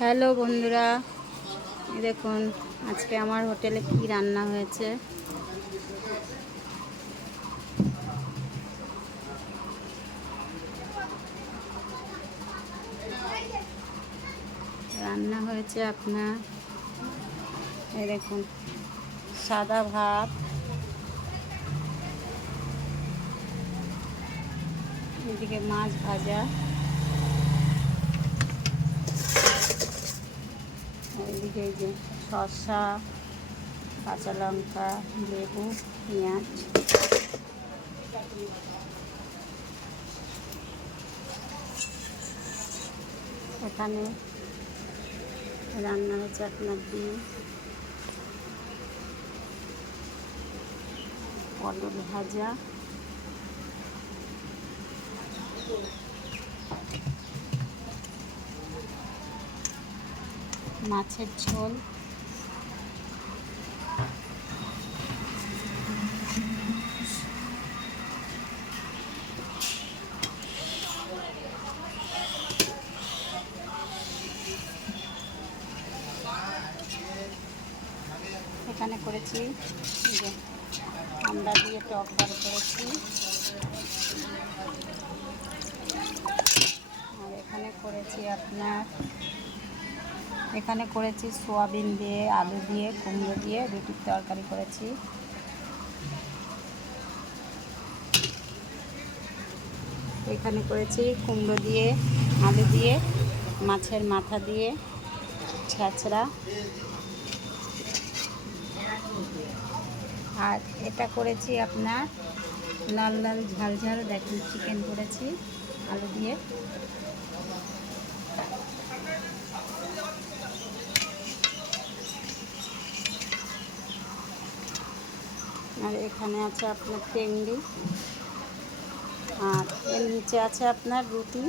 Hello বন্ধুরা দেখুন, আজকে আমার হোটেলে কি রান্না হয়েছে। রান্না হয়েছে আপনার, এই দেখুন, সাদা ভাত। এদিকে মাছ ভাজা। এদিকে এই যে শসা, কাঁচা লঙ্কা, লেবু, পেঁয়াজ। এখানে রান্না হচ্ছে আপনার ডিম। পটল ভাজা। মাছের ঝোল। এখানে করেছি যে আমরা দিয়ে টক বার করেছি। আর এখানে করেছি আপনার এখানে করেছি সোয়াবিন দিয়ে, আলু দিয়ে, কুমড়ো দিয়ে, রুটির তরকারি করেছি। এখানে করেছি কুমড়ো দিয়ে, আলু দিয়ে, মাছের মাথা দিয়ে, ছেঁচড়া। আর এটা করেছি আপনার লাল লাল ঝাল ঝাল দেখুন চিকেন করেছি, আলু দিয়ে। আর এখানে আছে আপনার টেংরি আর এর নিচে আছে আপনার রুটি।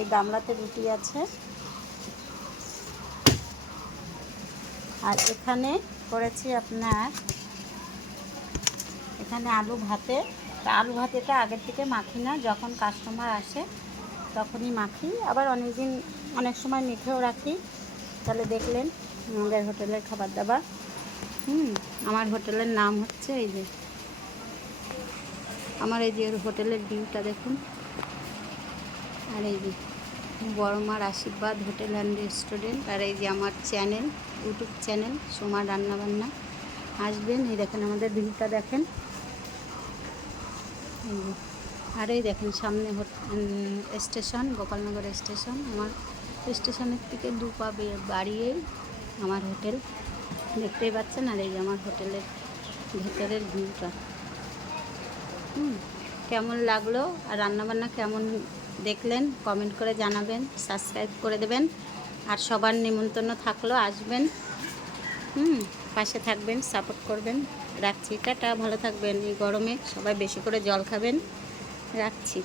এই গামলাতে রুটি আছে। আর এখানে করেছি আপনার, এখানে আলু ভাতে। আলু ভাতেটা আগের থেকে মাখি না, যখন কাস্টমার আসে তখনই মাখি। আবার অনেক দিন অনেক সময় মেখেও রাখি। তাহলে দেখলেন আমাদের হোটেলের খাবার দাবার। হুম, আমার হোটেলের নাম হচ্ছে এই যে, আমার এই যে হোটেলের ভিউটা দেখুন। আর এই যে, বড়মার আশীর্বাদ হোটেল অ্যান্ড রেস্টুরেন্ট। আর এই যে আমার চ্যানেল, ইউটিউব চ্যানেল সোমা রান্নাবান্না। আসবেন, এই দেখেন আমাদের ভিউটা দেখেন। এই যে আর এই দেখেন সামনে স্টেশন, গোপালনগর স্টেশন। আমার স্টেশনের থেকে দু পা বাড়িয়েই আমার হোটেল। দেখতেই পাচ্ছেন? আর এই আমার হোটেলের ভেতরের ভিউটা। হুম, কেমন লাগল? আর রান্নাবান্না কেমন দেখলেন? কমেন্ট করে জানাবেন, সাবস্ক্রাইব করে দেবেন। আর সবার নিমন্ত্রণ থাকল, আসবেন। হুম, পাশে থাকবেন, সাপোর্ট করবেন। রাখছি, টাটা, ভালো থাকবেন। এই গরমে সবাই বেশি করে জল খাবেন। রাখছি।